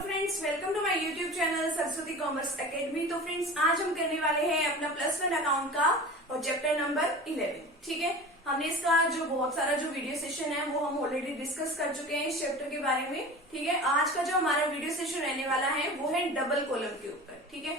Friends, welcome to my YouTube channel Saraswati commerce academy. तो friends, आज हम करने वाले हैं अपना +1 अकाउंट का और चैप्टर नंबर 11। ठीक है, हमने इसका जो बहुत सारा जो वीडियो सेशन है वो हम ऑलरेडी डिस्कस कर चुके हैं इस चैप्टर के बारे में। ठीक है, आज का जो हमारा वीडियो सेशन रहने वाला है वो है डबल कॉलम के ऊपर। ठीक है,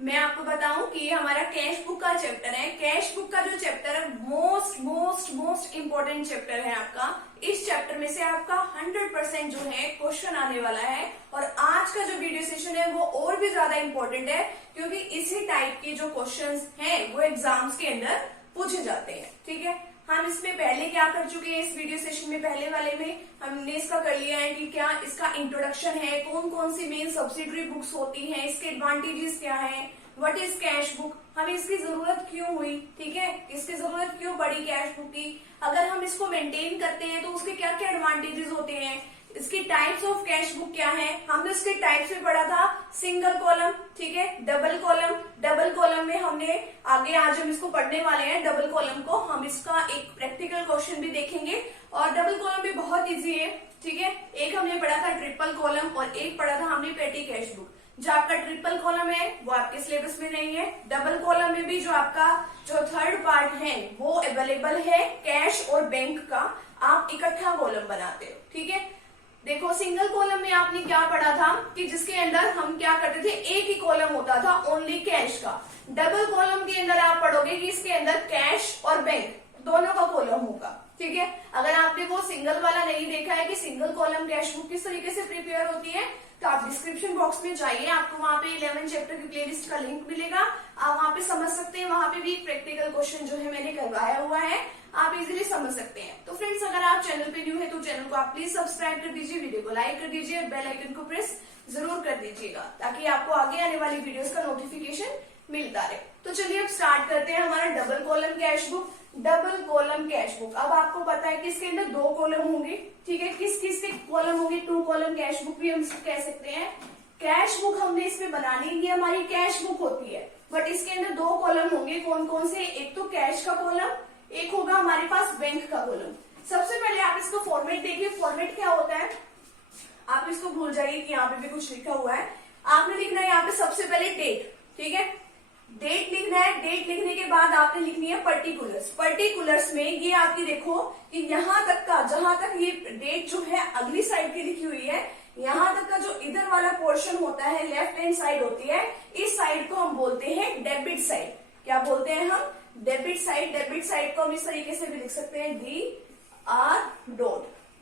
मैं आपको बताऊं कि ये हमारा कैश बुक का चैप्टर है। कैश बुक का जो चैप्टर है मोस्ट इम्पोर्टेंट चैप्टर है आपका। इस चैप्टर में से आपका 100% जो है क्वेश्चन आने वाला है। और आज का जो वीडियो सेशन है वो और भी ज्यादा इम्पोर्टेंट है, क्योंकि इसी टाइप के जो क्वेश्चंस हैं वो एग्जाम्स के अंदर पूछे जाते हैं। ठीक है, हम इसमें पहले क्या कर चुके हैं, इस वीडियो सेशन में पहले वाले में हमने इसका कर लिया है कि क्या इसका इंट्रोडक्शन है, कौन कौन सी मेन सब्सिडरी बुक्स होती हैं, इसके एडवांटेजेस क्या है, व्हाट इज कैश बुक, हमें इसकी जरूरत क्यों हुई। ठीक है, इसकी जरूरत क्यों पड़ी कैश बुक की, अगर हम इसको मेंटेन करते हैं तो उसके क्या क्या एडवांटेजेस होते हैं, इसकी टाइप्स ऑफ कैश बुक क्या है। हमने इसके टाइप्स में पढ़ा था सिंगल कॉलम, ठीक है, डबल कॉलम। डबल कॉलम में हमने आगे आज हम इसको पढ़ने वाले हैं डबल कॉलम को। हम इसका एक प्रैक्टिकल क्वेश्चन भी देखेंगे और डबल कॉलम भी बहुत इजी है। ठीक है, एक हमने पढ़ा था ट्रिपल कॉलम और एक पढ़ा था हमने पेटी कैश बुक। जो आपका ट्रिपल कॉलम है वो आपके सिलेबस में नहीं है। डबल कॉलम में भी जो आपका जो थर्ड पार्ट है वो अवेलेबल है कैश और बैंक का, आप इकट्ठा कॉलम बनाते हो। ठीक है, देखो सिंगल कॉलम में आपने क्या पढ़ा था कि जिसके अंदर हम क्या करते थे, एक ही कॉलम होता था ओनली कैश का। डबल कॉलम के अंदर आप पढ़ोगे कि इसके अंदर कैश और बैंक दोनों का कॉलम होगा। ठीक है, अगर आपने वो सिंगल वाला नहीं देखा है कि सिंगल कॉलम कैश बुक किस तरीके से प्रिपेयर होती है, तो आप डिस्क्रिप्शन बॉक्स में जाइए, आपको वहां पे 11 चैप्टर की प्लेलिस्ट का लिंक मिलेगा, आप वहां पे समझ सकते हैं। वहां पे भी प्रैक्टिकल क्वेश्चन जो है मैंने करवाया हुआ है, आप इजीली समझ सकते हैं। तो फ्रेंड्स, अगर आप चैनल पे न्यू है तो चैनल को आप प्लीज सब्सक्राइब कर दीजिए, वीडियो को लाइक कर दीजिए और बेल आइकन को प्रेस जरूर कर दीजिएगा, ताकि आपको आगे आने वाली वीडियोस का नोटिफिकेशन मिलता रहे। तो चलिए अब स्टार्ट करते हैं हमारा double column cash book. Double column cash book, अब आपको पता है कि इसके अंदर 2 कॉलम होंगे। ठीक है, किस किस के कॉलम होंगे, 2 कॉलम कैश बुक भी हम इसको कह सकते हैं। कैश बुक हमने इसमें बनानी है, हमारी कैश बुक होती है, बट इसके अंदर 2 कॉलम होंगे। कौन कौन से, एक तो कैश का कॉलम, एक होगा हमारे पास बैंक का कॉलम। सबसे पहले आप इसको फॉर्मेट देखिए, फॉर्मेट क्या होता है, आप इसको भूल जाइए कि यहाँ पे भी कुछ लिखा हुआ है। आपने लिखना है यहाँ पे सबसे पहले डेट। ठीक है, डेट लिखना है। डेट लिखने के बाद आपने लिखनी है पर्टिकुलर्स। पर्टिकुलर्स में ये आपकी देखो कि यहाँ तक का, जहां तक ये डेट जो है अगली साइड की लिखी हुई है, यहाँ तक का जो इधर वाला पोर्शन होता है, लेफ्ट हैंड साइड होती है, इस साइड को हम बोलते हैं डेबिट साइड। क्या बोलते हैं हम, डेबिट साइड। डेबिट साइड को हम इस तरीके से भी लिख सकते हैं DR.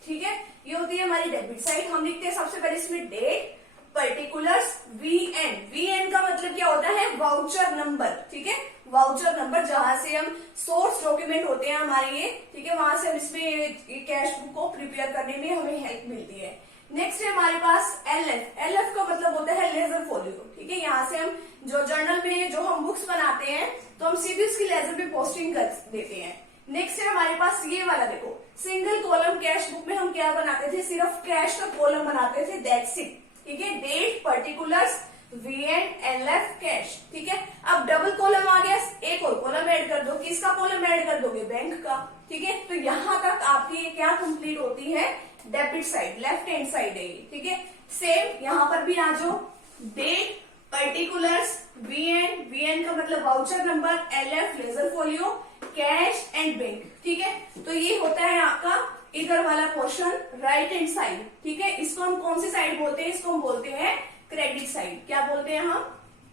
ठीक है, ये होती है हमारी डेबिट साइड। हम लिखते हैं सबसे पहले इसमें डेट, पर्टिकुलर्स, VN। VN का मतलब क्या होता है, वाउचर नंबर। ठीक है, वाउचर नंबर, जहां से हम सोर्स डॉक्यूमेंट होते हैं हमारे ये, ठीक है, वहां से हम इसमें कैश बुक को प्रिपेयर करने में हमें हेल्प मिलती है। नेक्स्ट है हमारे पास LF। LF का मतलब होता है लेजर फोलियो। ठीक है, यहाँ से हम जो जर्नल में जो हम बुक्स बनाते हैं तो हम सीधे उसकी लेजर पे पोस्टिंग कर देते हैं। नेक्स्ट है हमारे पास ये वाला, देखो सिंगल कॉलम कैश बुक में हम क्या बनाते थे, सिर्फ कैश का कॉलम बनाते थे, दैट्स इट। ठीक है, date, particulars, VN, LF, cash. ठीक है, अब डबल कॉलम आ गया, एक और कॉलम ऐड कर दो, किसका कॉलम ऐड कर दोगे, बैंक का। ठीक है, तो यहाँ तक आपकी क्या कंप्लीट होती है, debit side, left hand side है ये। ठीक है, सेम यहाँ पर भी आ जाओ, डेट, पर्टिकुलर्स, VN का मतलब voucher number, LF ledger folio, cash and bank. ठीक है, तो ये होता है आपका इधर वाला पोर्शन, राइट हैंड साइड। ठीक है, इसको हम कौन सी साइड बोलते हैं, इसको हम बोलते हैं क्रेडिट साइड। क्या बोलते हैं हम,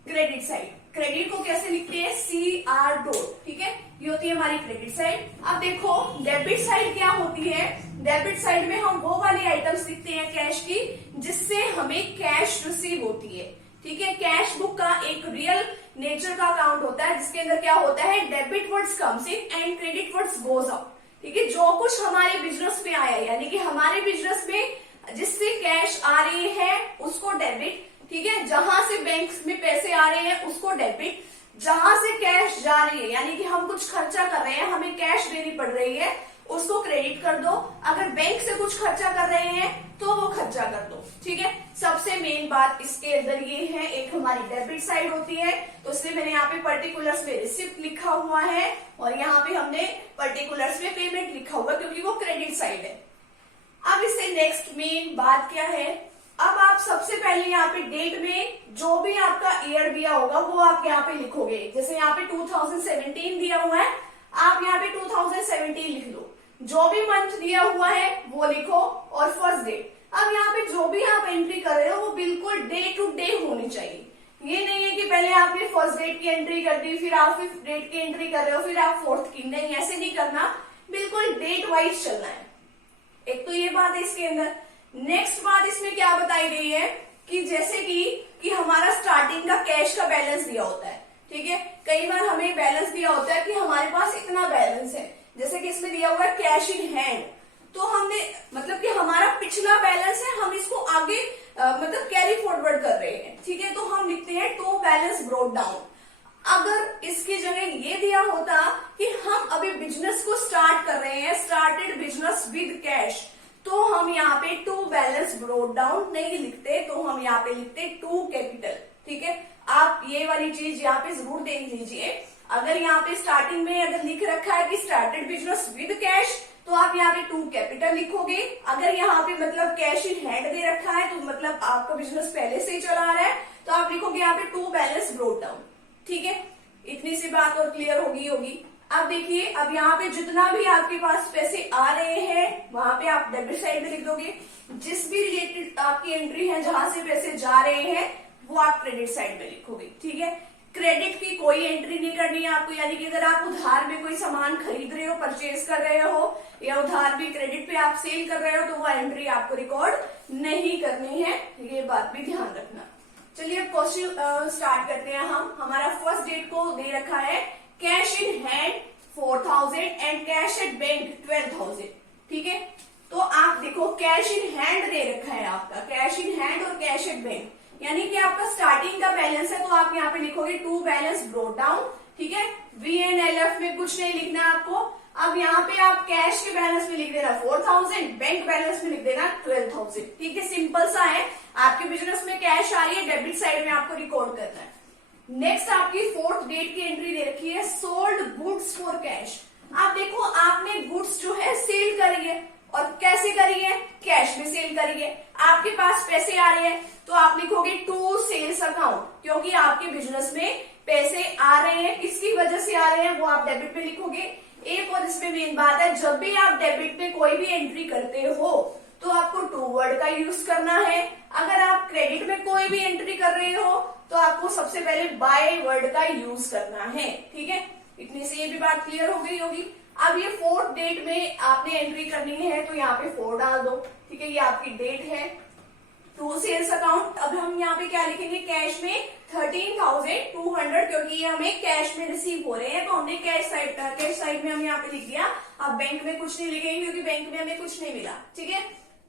क्रेडिट साइड। क्रेडिट को कैसे लिखते हैं, CR. ठीक है, ये होती है हमारी क्रेडिट साइड। अब देखो डेबिट साइड क्या होती है, डेबिट साइड में हम वो वाली आइटम्स लिखते हैं कैश की जिससे हमें कैश रिसीव होती है। ठीक है, कैश बुक का एक रियल नेचर का अकाउंट होता है जिसके अंदर क्या होता है, debit words comes in and credit words goes out. ठीक है, जो कुछ हमारे बिजनेस में आया, यानी कि हमारे बिजनेस में जिससे कैश आ रही है उसको डेबिट। ठीक है, जहां से बैंक में पैसे आ रहे हैं उसको डेबिट, जहां से कैश जा रही है यानी कि हम कुछ खर्चा कर रहे हैं, हमें कैश देनी पड़ रही है, उसको क्रेडिट कर दो। अगर बैंक से कुछ खर्चा कर रहे हैं तो वो खर्चा कर दो। ठीक है, सबसे मेन बात इसके अंदर ये है, एक हमारी डेबिट साइड होती है, तो इसलिए मैंने यहाँ पे पर्टिकुलर्स में रिसिप्ट लिखा हुआ है और यहाँ पे हमने पर्टिकुलर्स में पेमेंट लिखा हुआ है क्योंकि वो क्रेडिट साइड है। नेक्स्ट मेन बात क्या है, अब आप सबसे पहले यहाँ पे डेट में जो भी आपका ईयर दिया होगा वो आप यहाँ पे लिखोगे। जैसे यहाँ पे 2017 दिया हुआ है, आप यहाँ पे 2017 लिख लो। जो भी मंथ दिया हुआ है वो लिखो और फर्स्ट डेट। अब यहाँ पे जो भी आप एंट्री कर रहे हो वो बिल्कुल डे टू डे होनी चाहिए। ये नहीं है कि पहले आपने फर्स्ट डेट की एंट्री कर दी, फिर आप फिफ्थ डेट की एंट्री कर रहे हो, फिर आप फोर्थ की। नहीं, ऐसे नहीं करना, बिल्कुल डेट वाइज चलना है। एक तो ये बात है इसके अंदर। नेक्स्ट बात इसमें क्या बताई गई है कि जैसे कि हमारा स्टार्टिंग का कैश का बैलेंस दिया होता है, ठीक है। कई बार हमें बैलेंस दिया होता है कि हमारे पास इतना बैलेंस है, जैसे कि इसमें दिया हुआ है कैश इन हैंड, तो हमने मतलब कि हमारा पिछला बैलेंस है, हम इसको आगे मतलब कैरी फॉरवर्ड कर रहे हैं, ठीक है। तो हम लिखते हैं टू बैलेंस ब्रॉट डाउन। अगर इसकी जगह ये दिया होता कि हम अभी बिजनेस को स्टार्ट कर रहे हैं, स्टार्टेड बिजनेस विद कैश, तो हम यहाँ पे टू बैलेंस ब्रॉट डाउन नहीं लिखते, तो हम यहाँ पे लिखते टू कैपिटल, ठीक है। आप ये वाली चीज यहाँ पे जरूर देख लीजिए। अगर यहाँ पे स्टार्टिंग में अगर लिख रखा है कि स्टार्टेड बिजनेस विद कैश, तो आप यहाँ पे टू कैपिटल लिखोगे। अगर यहाँ पे मतलब कैश इन हैंड दे रखा है, तो मतलब आपका बिजनेस पहले से ही चला रहा है, तो आप लिखोगे यहाँ पे टू बैलेंस ब्रॉट डाउन, ठीक है। इतनी सी बात और क्लियर होगी। अब देखिए, अब यहाँ पे जितना भी आपके पास पैसे आ रहे हैं वहां पे आप डेबिट साइड में लिख दोगे। जिस भी रिलेटेड आपकी एंट्री है जहां से पैसे जा रहे हैं वो आप क्रेडिट साइड में लिखोगे, ठीक है। क्रेडिट की कोई एंट्री नहीं करनी है आपको, यानी कि अगर आप उधार में कोई सामान खरीद रहे हो, परचेज कर रहे हो, या उधार भी क्रेडिट पे आप सेल कर रहे हो, तो वो एंट्री आपको रिकॉर्ड नहीं करनी है, ये बात भी ध्यान रखना। चलिए अब क्वेश्चन स्टार्ट करते हैं हम। हमारा फर्स्ट डेट को दे रखा है cash in hand 4000 and cash at bank 12000, ठीक है। तो आप देखो कैश इन हैंड दे रखा है आपका, कैश इन हैंड और कैश एट बैंक, यानी कि आपका स्टार्टिंग का बैलेंस है, तो आप यहाँ पे लिखोगे टू बैलेंस ब्रॉट डाउन, ठीक है। VNLF में कुछ नहीं लिखना आपको। अब यहाँ पे आप कैश के बैलेंस में लिख देना 4000, बैंक बैलेंस में लिख देना 12000, ठीक है। सिंपल सा है। आपके बिजनेस में कैश आ रही है, डेबिट साइड में आपको रिकॉर्ड करना है। नेक्स्ट आपकी फोर्थ डेट की एंट्री दे रखी है सोल्ड गुड्स फॉर कैश। आप देखो, आपने गुड्स जो है सेल करी है, और कैसे करी है, कैश में सेल करी है। आपके पास पैसे आ रहे हैं, तो आप लिखोगे टू सेल्स अकाउंट, क्योंकि आपके बिजनेस में पैसे आ रहे हैं, किसकी वजह से आ रहे हैं वो आप डेबिट पे लिखोगे। एक और इसमें मेन बात है, जब भी आप डेबिट पे कोई भी एंट्री करते हो तो आपको टू वर्ड का यूज करना है। अगर आप क्रेडिट में कोई भी एंट्री कर रहे हो तो आपको सबसे पहले बाय वर्ड का यूज करना है, ठीक है। इतनी से ये भी बात क्लियर हो गई होगी। अब ये फोर्थ डेट में आपने एंट्री करनी है, तो यहाँ पे 4 डाल दो, ठीक है। ये आपकी डेट है, टू सेल्स अकाउंट। अब हम यहाँ पे क्या लिखेंगे, कैश में 13,200, क्योंकि ये हमें कैश में रिसीव हो रहे हैं, तो हमने कैश साइड में हम यहाँ पे लिख दिया। अब बैंक में कुछ नहीं लिखेंगे, क्योंकि बैंक में हमें कुछ नहीं मिला, ठीक है।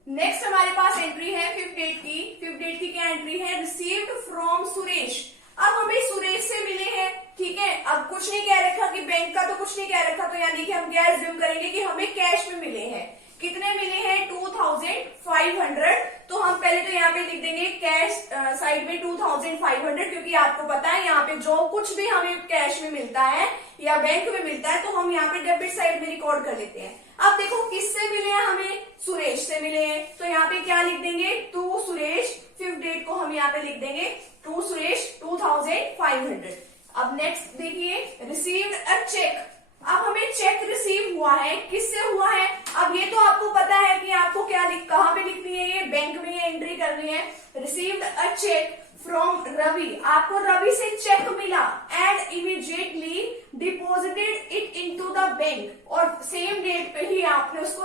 नेक्स्ट हमारे पास एंट्री है फिफ्थ डेट की। फिफ्थ डेट की क्या एंट्री है, रिसीव्ड फ्रॉम सुरेश। अब हमें सुरेश से मिले हैं, ठीक है। अब कुछ नहीं कह रखा कि बैंक का, तो कुछ नहीं कह रखा, तो यानी कि हम क्या एज्यूम करेंगे कि हमें कैश में मिले हैं। कितने मिले हैं, 2500। तो हम पहले तो यहाँ पे लिख देंगे कैश साइड में 2500, क्योंकि आपको पता है यहाँ पे जो कुछ भी हमें कैश में मिलता है या बैंक में मिलता है, तो हम यहाँ पे डेबिट साइड में रिकॉर्ड कर लेते हैं। अब देखो किससे मिले हैं, हमें सुरेश से मिले हैं, तो यहाँ पे क्या लिख देंगे, टू सुरेश। फिफ्थ डेट को हम यहाँ पे लिख देंगे टू सुरेश 2500। अब नेक्स्ट देखिए, रिसीव्ड अ चेक। अब हमें चेक रिसीव हुआ है, किससे हुआ है। अब ये तो आपको पता है कि आपको क्या कहाँ पे लिखनी है, ये बैंक में एंट्री करनी है। Received a cheque from Ravi, आपको रवि से चेक मिला and immediately deposited it into the bank, और सेम डेट पे ही आपने उसको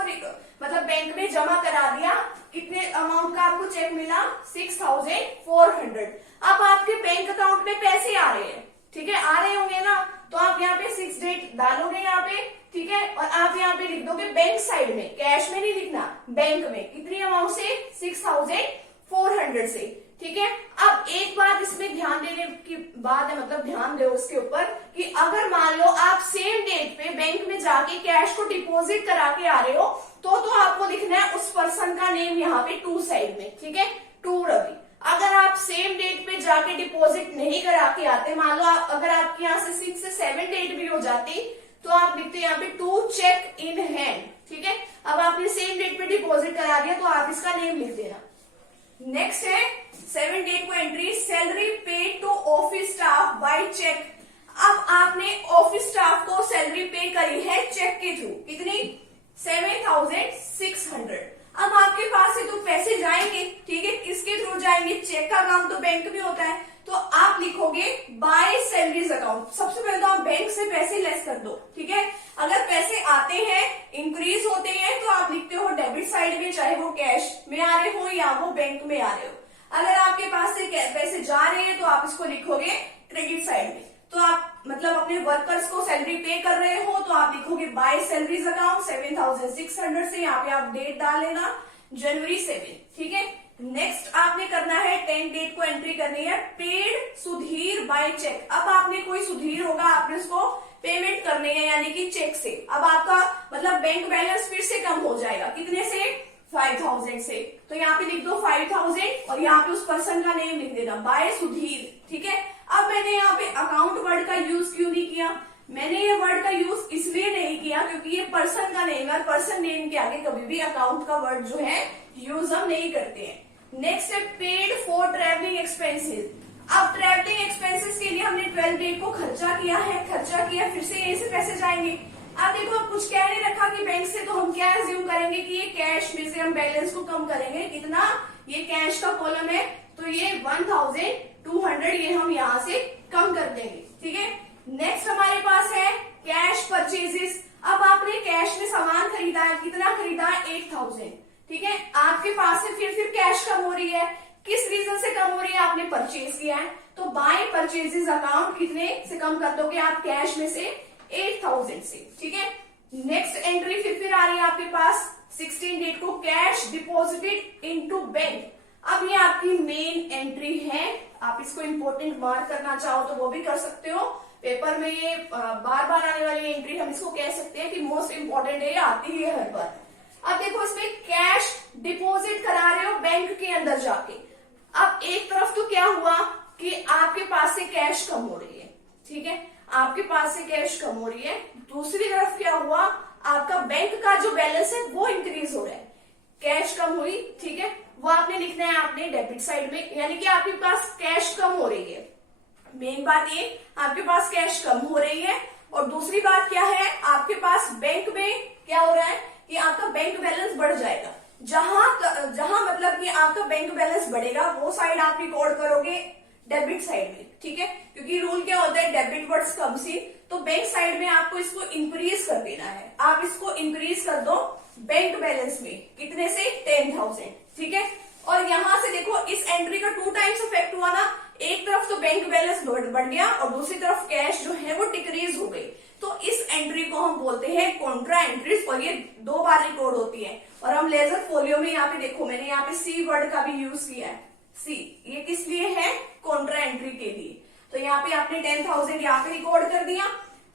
मतलब बैंक में जमा करा दिया। कितने अमाउंट का आपको चेक मिला, 6400। अब आपके बैंक अकाउंट में पैसे आ रहे हैं, ठीक है, आ रहे होंगे ना, तो आप यहाँ पे 6 डेट डालोगे यहाँ पे, ठीक है। और आप यहाँ पे लिख दोगे बैंक साइड में, कैश में नहीं लिखना, बैंक में। कितनी अमाउंट से, 6400 से, ठीक है। अब एक बात इसमें ध्यान देने की बात है, मतलब ध्यान दो उसके ऊपर कि अगर मान लो आप सेम डेट पे बैंक में जाके कैश को डिपॉजिट करा के आ रहे हो, तो आपको लिखना है उस पर्सन का नेम यहाँ पे टू साइड में, ठीक है, टू रवि। अगर आप सेम डेट पे जाके डिपॉजिट नहीं करा के आते, मान लो अगर आपके यहाँ से 6 से 7 डेट भी हो जाती, तो आप लिखते यहाँ पे टू चेक इन हैंड, ठीक है। अब आपने सेम डेट पे डिपॉजिट करा दिया तो आप इसका नेम लिख देना। नेक्स्ट है 7 डेट को entry, salary paid to office staff by cheque. अब आपने ऑफिस स्टाफ को सैलरी पे करी है चेक के थ्रू, कितनी 7,600। अब आपके पास से तो पैसे जाएंगे, ठीक है, किसके थ्रू जाएंगे, चेक का काम तो बैंक में होता है, तो आप लिखोगे बाय सैलरीज अकाउंट। सबसे पहले तो आप बैंक से पैसे लेस कर दो, ठीक है। अगर पैसे आते हैं, इंक्रीज होते हैं, तो आप लिखते हो डेबिट साइड में, चाहे वो कैश में आ रहे हो या वो बैंक में आ रहे हो। अगर आपके पास से पैसे जा रहे हैं तो आप इसको लिखोगे क्रेडिट साइड में। तो आप मतलब अपने वर्कर्स को सैलरी पे कर रहे हो तो आप लिखोगे बाय सैलरीज अकाउंट 7,600 से, यहाँ पे आप डेट डाल लेना जनवरी 7, ठीक है। नेक्स्ट आपने करना है 10 डेट को एंट्री करनी है, पेड सुधीर बाय चेक। अब आपने कोई सुधीर होगा, आपने उसको पेमेंट करनी है यानी कि चेक से। अब आपका मतलब बैंक बैलेंस फिर से कम हो जाएगा, कितने से 5,000 से, तो यहाँ पे लिख दो 5,000 और यहाँ पे उस पर्सन का नेम लिख देना बाय सुधीर, ठीक है। अब मैंने यहाँ पे अकाउंट वर्ड का यूज क्यों नहीं किया, मैंने ये वर्ड का यूज इसलिए नहीं किया क्योंकि ये पर्सन का नेम है, पर्सन नेम के आगे कभी भी अकाउंट का वर्ड जो है यूज हम नहीं करते हैं। नेक्स्ट है पेड फॉर ट्रेवलिंग एक्सपेंसेस। अब ट्रेवलिंग एक्सपेंसेस के लिए हमने 12 डेट को खर्चा किया, फिर से यहीं से पैसे जाएंगे। अब देखो अब कुछ कह नहीं रखा कि बैंक से, तो हम क्या एज्यूम करेंगे कि ये कैश में से हम बैलेंस को कम करेंगे, कितना, ये कैश का कॉलम है तो ये 1,200 ये हम यहाँ से कम कर देंगे, ठीक है। नेक्स्ट हमारे पास है कैश परचेजेस। अब आपने कैश में सामान खरीदा है, कितना खरीदा है 8,000, ठीक है। आपके पास से फिर कैश कम हो रही है, किस रीजन से कम हो रही है, आपने परचेज किया है, तो बाय परचेजेस अकाउंट कितने से कम कर दोगे आप, कैश में से 8,000 से, ठीक है। नेक्स्ट एंट्री फिर आ रही है आपके पास 16 डेट को, कैश डिपॉजिटेड इनटू बैंक। अब ये आपकी मेन एंट्री है, आप इसको इंपॉर्टेंट मार्क करना चाहो तो वो भी कर सकते हो। पेपर में ये बार बार आने वाली एंट्री, हम इसको कह सकते हैं कि मोस्ट इंपॉर्टेंट है, आती है हर बार। अब देखो इसमें कैश डिपॉजिट करा रहे हो बैंक के अंदर जाके। अब एक तरफ तो क्या हुआ कि आपके पास से कैश कम हो रही है, ठीक है, आपके पास से कैश कम हो रही है। दूसरी तरफ क्या हुआ, आपका बैंक का जो बैलेंस है वो इंक्रीज हो रहा है, कैश कम हुई, ठीक है, वो आपने लिखना है आपने डेबिट साइड में, यानी कि आपके पास कैश कम हो रही है। मेन बात ये, आपके पास कैश कम हो रही है। और दूसरी बात क्या है, आपके पास बैंक में क्या हो रहा है कि आपका बैंक बैलेंस बढ़ जाएगा। जहां मतलब कि आपका बैंक बैलेंस बढ़ेगा वो साइड आप रिकॉर्ड करोगे डेबिट साइड में, ठीक है, क्योंकि रूल क्या होता है डेबिट वर्ड्स कम सी, तो बैंक साइड में आपको इसको इंक्रीज कर देना है। आप इसको इंक्रीज कर दो बैंक बैलेंस में, कितने से 10,000, ठीक है। और यहां से देखो इस एंट्री का 2 टाइम्स इफेक्ट हुआ ना, एक तरफ तो बैंक बैलेंस बढ़ गया और दूसरी तरफ कैश जो है वो डिक्रीज हो गई, तो इस एंट्री को हम बोलते हैं कॉन्ट्रा एंट्रीज, और ये 2 बार रिकॉर्ड होती है। और हम लेजर फोलियो में यहाँ पे देखो मैंने यहाँ पे सी वर्ड का भी यूज किया है, सी, ये किस लिए है, कॉन्ट्रा एंट्री के लिए। तो यहाँ पे आपने 10,000 यहाँ पे रिकॉर्ड कर दिया।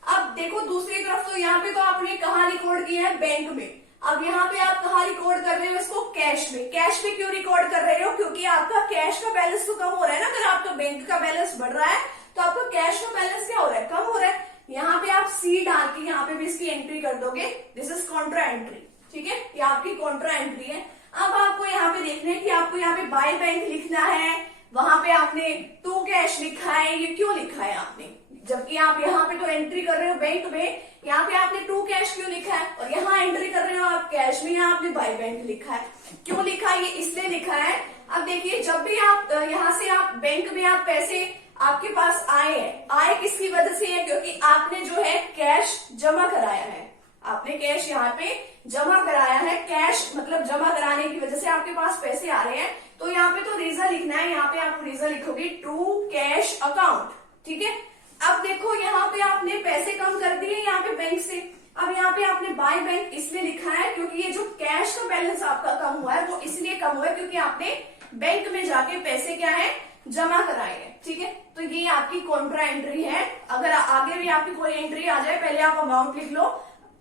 अब देखो दूसरी तरफ तो यहाँ पे तो आपने कहाँ रिकॉर्ड किया है, बैंक में। अब यहाँ पे आप कहाँ रिकॉर्ड कर रहे हो इसको, कैश में। कैश में क्यों रिकॉर्ड कर रहे हो, क्योंकि आपका कैश का बैलेंस तो कम हो रहा है ना। अगर आपका बैंक का बैलेंस बढ़ रहा है तो आपका कैश का बैलेंस क्या हो रहा है, कम हो रहा है। यहाँ पे आप सी डाल के यहाँ पे भी इसकी एंट्री कर दोगे, दिस इज कॉन्ट्रा एंट्री, ठीक है, ये आपकी कॉन्ट्रा एंट्री है। अब आपको यहाँ पे देखना है कि आपको यहाँ पे बाय बैंक लिखना है, वहां पे आपने टू कैश लिखा है, ये क्यों लिखा है आपने, जबकि आप यहाँ पे तो एंट्री कर रहे हो बैंक में, यहाँ पे आपने टू कैश क्यों लिखा है, और यहाँ एंट्री कर रहे हो आप कैश में, यहाँ आपने बाय बैंक लिखा है। क्यों लिखा है, ये इसलिए लिखा है। अब देखिए जब भी आप यहाँ से आप बैंक में आप पैसे आपके पास आए हैं, आए किसकी वजह से है, क्योंकि आपने जो है कैश जमा कराया है, आपने कैश यहाँ पे जमा कराया है, कैश मतलब जमा कराने की वजह से आपके पास पैसे आ रहे हैं। तो यहाँ पे तो रीजन लिखना है, यहाँ पे आप रीजन लिखोगे ट्रू कैश अकाउंट, ठीक है। अब देखो यहाँ पे आपने पैसे कम कर दिए यहाँ पे बैंक से, अब यहाँ पे आपने बाय बैंक इसलिए लिखा है क्योंकि ये जो कैश का बैलेंस आपका कम हुआ है वो इसलिए कम हुआ है क्योंकि आपने बैंक में जाके पैसे क्या है जमा कराए हैं, ठीक है। तो ये आपकी कॉन्ट्रा एंट्री है। अगर आगे भी आपकी कोई एंट्री आ जाए पहले आप अमाउंट लिख लो,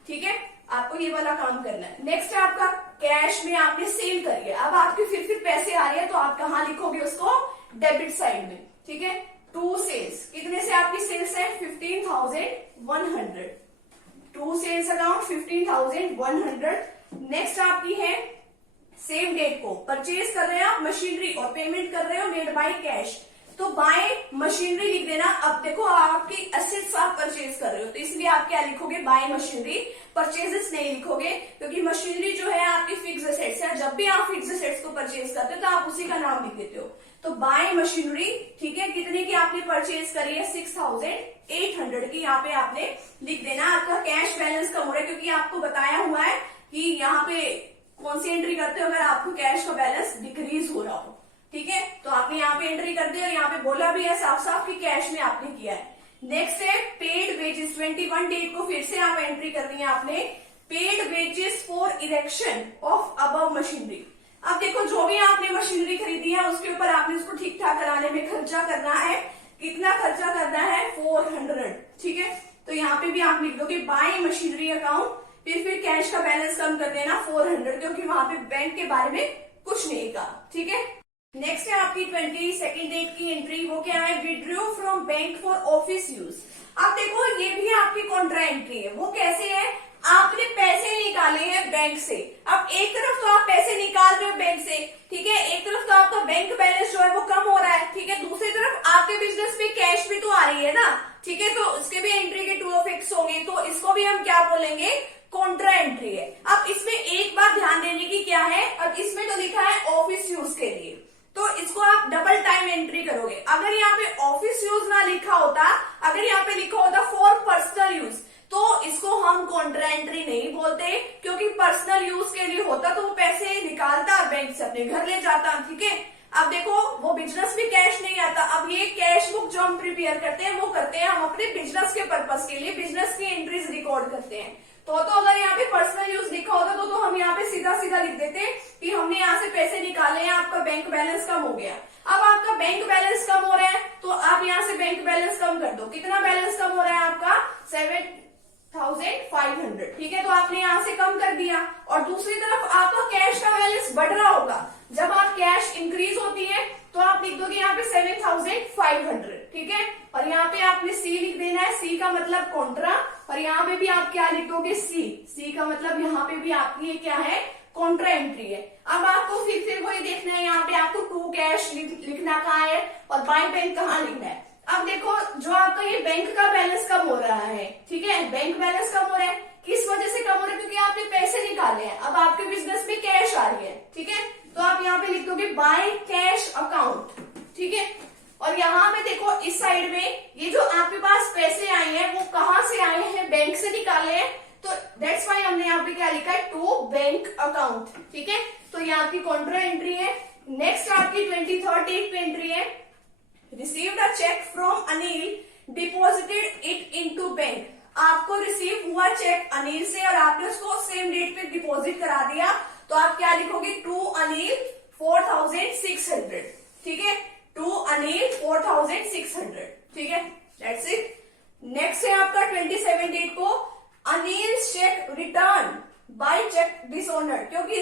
ठीक है, आपको ये वाला काम करना है। नेक्स्ट है आपका कैश में आपने सेल करी है, अब आपके फिर पैसे आ रहे हैं तो आप कहाँ लिखोगे उसको, डेबिट साइड में, ठीक है। टू सेल्स, कितने से आपकी सेल्स है 15,100, टू सेल्स अकाउंट 15,100। नेक्स्ट आपकी है सेम डेट को परचेज कर रहे हैं आप मशीनरी और पेमेंट कर रहे हो मेड बाय कैश, तो बाय मशीनरी लिख देना। अब देखो आपकी एसेट्स आप परचेज कर रहे हो तो इसलिए आप क्या लिखोगे, बाय मशीनरी, परचेजेस नहीं लिखोगे क्योंकि मशीनरी जो है आपकी फिक्स एसेट्स है। जब भी आप फिक्स एसेट्स को परचेज करते हो तो आप उसी का नाम लिख देते हो। तो बाय मशीनरी, ठीक है, कितने की आपने परचेज करी है, 6800 की यहाँ पे आपने लिख देना। आपका कैश बैलेंस कम हो रहा है क्योंकि आपको बताया हुआ है कि यहाँ पे कौन सी एंट्री करते हो अगर आपको कैश का बैलेंस डिक्रीज हो रहा हो, ठीक है। तो आपने यहाँ पे एंट्री कर दी और यहाँ पे बोला भी है साफ साफ कि कैश में आपने किया है। नेक्स्ट है पेड वेजेस, 21 डेट को फिर से आप एंट्री करनी है आपने, paid wages for erection of above machinery. अब देखो जो भी आपने मशीनरी खरीदी है उसके ऊपर आपने उसको ठीक ठाक कराने में खर्चा करना है। कितना खर्चा करना है, 400, ठीक है। तो यहाँ पे भी आप लिख दोगे बाय मशीनरी अकाउंट, फिर कैश का बैलेंस कम कर देना 400 क्योंकि वहां पे बैंक के बारे में कुछ नहीं कहा, ठीक है। नेक्स्ट है आपकी 22 डेट की एंट्री, वो क्या है, withdraw from bank for office use. अब देखो ये भी आपकी कॉन्ट्रा एंट्री है। वो कैसे है, आपने पैसे निकाले हैं बैंक से। अब एक तरफ तो आप पैसे निकाल रहे हो बैंक से, ठीक है, एक तरफ तो आपका बैंक बैलेंस जो है वो कम हो रहा है, ठीक है, दूसरी तरफ आपके बिजनेस में कैश भी तो आ रही है ना, ठीक है। तो उसके भी एंट्री के टू इफेक्ट्स होंगे, तो इसको भी हम क्या बोलेंगे, कॉन्ट्रा एंट्री है। अब इसमें एक बात ध्यान देने की क्या है, अब इसमें तो लिखा है ऑफिस यूज के लिए, तो इसको आप डबल टाइम एंट्री करोगे। अगर यहाँ पे ऑफिस यूज ना लिखा होता, अगर यहाँ पे लिखा होता फॉर पर्सनल यूज, तो इसको हम कॉन्ट्रा एंट्री नहीं बोलते क्योंकि पर्सनल यूज के लिए होता तो वो पैसे निकालता बैंक से अपने घर ले जाता, ठीक है। अब देखो वो बिजनेस में कैश नहीं आता। अब ये कैश बुक जो हम प्रिपेयर करते हैं वो करते हैं हम अपने बिजनेस के पर्पस के लिए, बिजनेस की एंट्रीज रिकॉर्ड करते हैं। तो अगर यहाँ पे पर्सनल यूज लिखा होता तो हम यहाँ पे सीधा सीधा लिख देते कि हमने यहाँ से पैसे निकाले हैं, आपका बैंक बैलेंस कम हो गया। अब आपका बैंक बैलेंस कम हो रहा है तो आप यहाँ से बैंक बैलेंस कम कर दो। कितना बैलेंस कम हो रहा है आपका, 7500, ठीक है। तो आपने यहाँ से कम कर दिया और दूसरी तरफ आपका कैश का बैलेंस बढ़ रहा होगा। जब आप कैश इंक्रीज होती है तो आप लिख दोगे यहाँ पे 7500, ठीक है। और यहाँ पे आपने सी लिख देना है, सी का मतलब कॉन्ट्रा, और यहाँ पे भी आप क्या लिख दोगे, सी, सी का मतलब यहाँ पे भी आपकी ये क्या है, कॉन्ट्रा एंट्री है। अब आपको फिर वही देखना है, यहाँ पे आपको टू कैश लिखना कहाँ है और बाय बैंक कहाँ लिखना है। अब देखो जो आपका ये बैंक का बैलेंस कम हो रहा है, ठीक है, बैंक बैलेंस कम हो रहा है, किस वजह से कम हो रहा है, क्योंकि आपने पैसे निकाले हैं। अब आपके बिजनेस में कैश आ रही है, ठीक है, तो आप यहाँ पे लिख दोगे बाय कैश अकाउंट, ठीक है। और यहाँ पे देखो इस साइड में ये जो आपके पास पैसे आए हैं वो कहाँ से आए हैं, बैंक से निकाले हैं, तो दैट्स वाई हमने यहाँ पे क्या लिखा है, टू बैंक अकाउंट, ठीक है। तो ये आपकी कॉन्ट्रा एंट्री है। नेक्स्ट आपकी 23rd डेट पे एंट्री है, received a cheque from Anil deposited it into bank. आपको रिसीव हुआ चेक अनिल से और आपने उसको सेम डेट पे डिपॉजिट करा दिया, तो आप क्या लिखोगे, टू अनिल 4600, ठीक है, टू अनिल 4600, ठीक है, दैट्स इट। नेक्स्ट है आपका 27 डेट को, Anil cheque return by cheque dishonoured, क्योंकि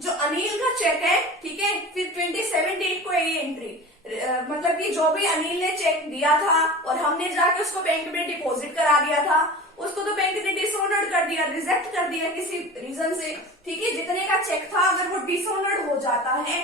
जो अनिल का चेक है, ठीक है, फिर 27 डेट को है ये एंट्री, मतलब कि जो भी अनिल ने चेक दिया था और हमने जाके उसको बैंक में डिपॉजिट करा दिया था, उसको तो बैंक ने डिसऑनर्ड कर दिया, रिजेक्ट कर दिया किसी रीजन से, ठीक है। जितने का चेक था अगर वो डिसऑनर्ड हो जाता है,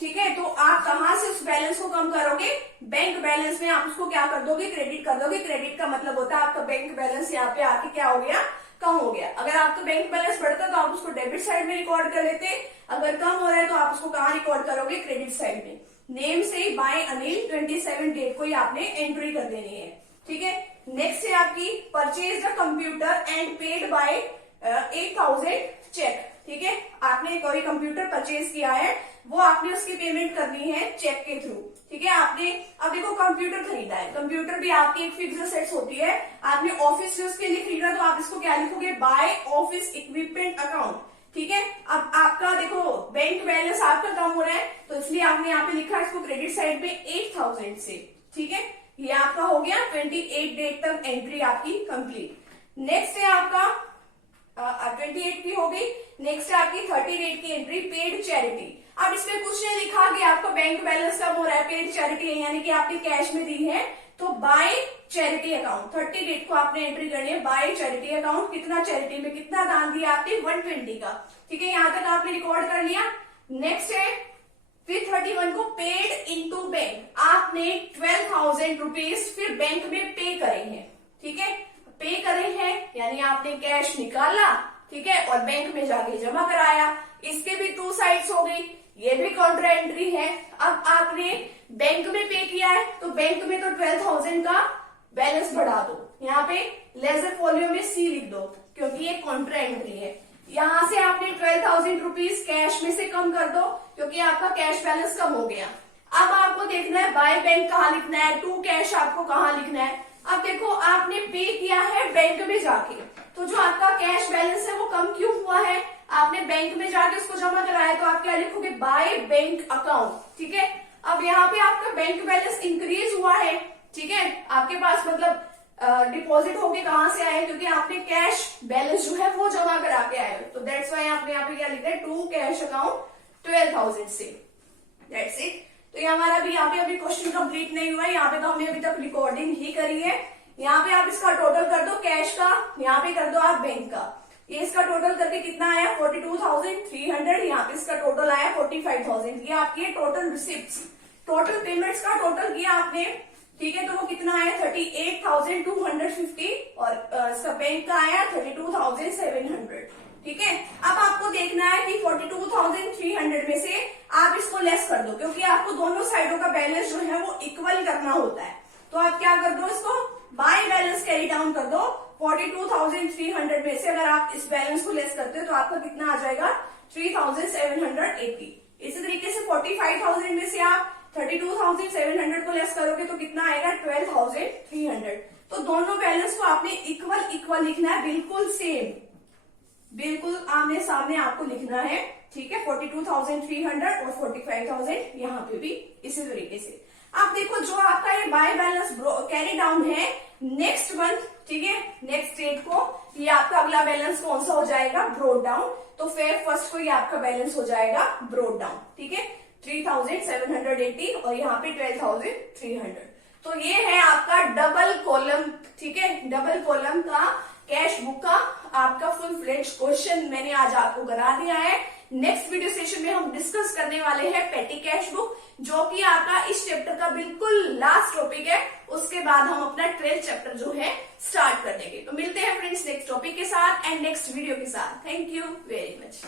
ठीक है, तो आप कहां से उस बैलेंस को कम करोगे, बैंक बैलेंस में आप उसको क्या कर दोगे, क्रेडिट कर दोगे। क्रेडिट का मतलब होता है आपका बैंक बैलेंस यहाँ पे आके क्या हो गया, कम हो गया। अगर आपका बैंक बैलेंस बढ़ता तो आप उसको डेबिट साइड में रिकॉर्ड कर लेते, अगर कम हो रहा है तो आप उसको कहाँ रिकॉर्ड करोगे, क्रेडिट साइड में। नेम से ही बाय अनिल 27 डेट को ही आपने एंट्री कर देनी है, ठीक है। नेक्स्ट है आपकी purchase the computer and paid by 8000 cheque, ठीक है, आपने कोई कंप्यूटर परचेज किया है, वो आपने उसकी पेमेंट करनी है चेक के थ्रू, ठीक है। आपने अब देखो कंप्यूटर खरीदा है, कंप्यूटर भी आपकी एक फिक्स एसेट्स होती है, आपने ऑफिस यूज के लिए खरीदा तो आप इसको क्या लिखोगे, बाय ऑफिस इक्विपमेंट अकाउंट, ठीक है। अब आपका देखो बैंक बैलेंस आपका कम हो रहा है तो इसलिए आपने यहाँ पे लिखा है इसको क्रेडिट साइड में 8000 से, ठीक है। ये आपका हो गया 28 डेट तक एंट्री आपकी कंप्लीट। नेक्स्ट है आपका 28 की हो गई। नेक्स्ट है आपकी 30 डेट की एंट्री, पेड चैरिटी। अब इसमें कुछ नहीं लिखा कि आपका बैंक बैलेंस कम हो रहा है, पेड चैरिटी है, यानी कि आपने कैश में दी है, तो बाय चैरिटी अकाउंट 30 डेट को आपने एंट्री करनी है बाय चैरिटी अकाउंट। कितना चैरिटी में कितना दान दिया आपने 120 का, ठीक है, यहां तक आपने रिकॉर्ड कर लिया। नेक्स्ट है फिर 31 को पेड इनटू बैंक, आपने 12,000 रुपीज फिर बैंक में पे करे हैं, ठीक है, पे करे हैं यानी आपने कैश निकाला, ठीक है, और बैंक में जाके जमा कराया। इसके भी 2 साइड्स हो गई, ये भी काउंटर एंट्री है। अब आपने बैंक में पे किया है तो बैंक में तो 12,000 का बैलेंस बढ़ा दो, यहाँ पे लेजर फोलियो में सी लिख दो क्योंकि ये काउंटर एंट्री है। यहां से आपने 12,000 रुपीज कैश में से कम कर दो क्योंकि आपका कैश बैलेंस कम हो गया। अब आपको देखना है बाय बैंक कहाँ लिखना है, टू कैश आपको कहाँ लिखना है। अब देखो आपने पे किया है बैंक में जाके, तो जो आपका कैश बैलेंस है वो कम क्यों हुआ है, आपने बैंक में जाके उसको जमा कराया, तो आप क्या लिखोगे बाय बैंक अकाउंट, ठीक है। अब यहाँ पे आपका बैंक बैलेंस इंक्रीज हुआ है, ठीक है, आपके पास मतलब डिपॉजिट होके कहां से आए, क्योंकि आपने कैश बैलेंस जो है वो जमा करा के आए, तो दैट्स वाई आपने यहाँ पे क्या लिखा है टू कैश अकाउंट 12,000 से, दैट्स इट। तो ये हमारा भी यहाँ पे अभी क्वेश्चन कंप्लीट नहीं हुआ है, यहाँ पे तो हमने अभी तक रिकॉर्डिंग ही करी है। यहाँ पे आप इसका टोटल कर दो कैश का, यहाँ पे कर दो आप बैंक का, ये इसका टोटल करके कितना आया 42,300, यहाँ पे इसका टोटल आया 45,000। ये आपकी टोटल रिसिप्ट, टोटल पेमेंट्स का टोटल किया आपने, ठीक है, तो वो कितना आया 38,250 और इसका बैंक का आया 32,700, ठीक है। अब आपको देखना है कि 42,300 में से आप इसको लेस कर दो क्योंकि आपको दोनों साइडों का बैलेंस जो है वो इक्वल करना होता है, तो आप क्या कर दो इसको बाय बैलेंस कैरी डाउन कर दो। 42,300 में से अगर आप इस बैलेंस को लेस करते हो तो आपका कितना आ जाएगा 3,780। इसी तरीके से 45,000 में से आप 32,700 को लेस करोगे तो कितना आएगा 12,300। तो दोनों बैलेंस को आपने इक्वल इक्वल लिखना है, बिल्कुल सेम, बिल्कुल आमने सामने आपको लिखना है, ठीक है। 42,300 और 45,000 यहाँ पे भी इसी तरीके से। आप देखो जो आपका ये बाय बैलेंस कैरी डाउन है नेक्स्ट मंथ, ठीक है, नेक्स्ट डेट को ये आपका अगला बैलेंस कौन सा हो जाएगा ब्रोड डाउन, तो फेब 1 को ये आपका बैलेंस हो जाएगा ब्रोड डाउन, ठीक है, 3,780 और यहाँ पे 12,300। तो ये है आपका डबल कॉलम, ठीक है, डबल कॉलम का कैश बुक का आपका फुल फ्लेज्ड क्वेश्चन मैंने आज आपको करा दिया है। नेक्स्ट वीडियो सेशन में हम डिस्कस करने वाले हैं पेटी कैश बुक, जो कि आपका इस चैप्टर का बिल्कुल लास्ट टॉपिक है। उसके बाद हम अपना 12th चैप्टर जो है स्टार्ट कर देंगे। तो मिलते हैं फ्रेंड्स नेक्स्ट टॉपिक के साथ एंड नेक्स्ट वीडियो के साथ। Thank you very much.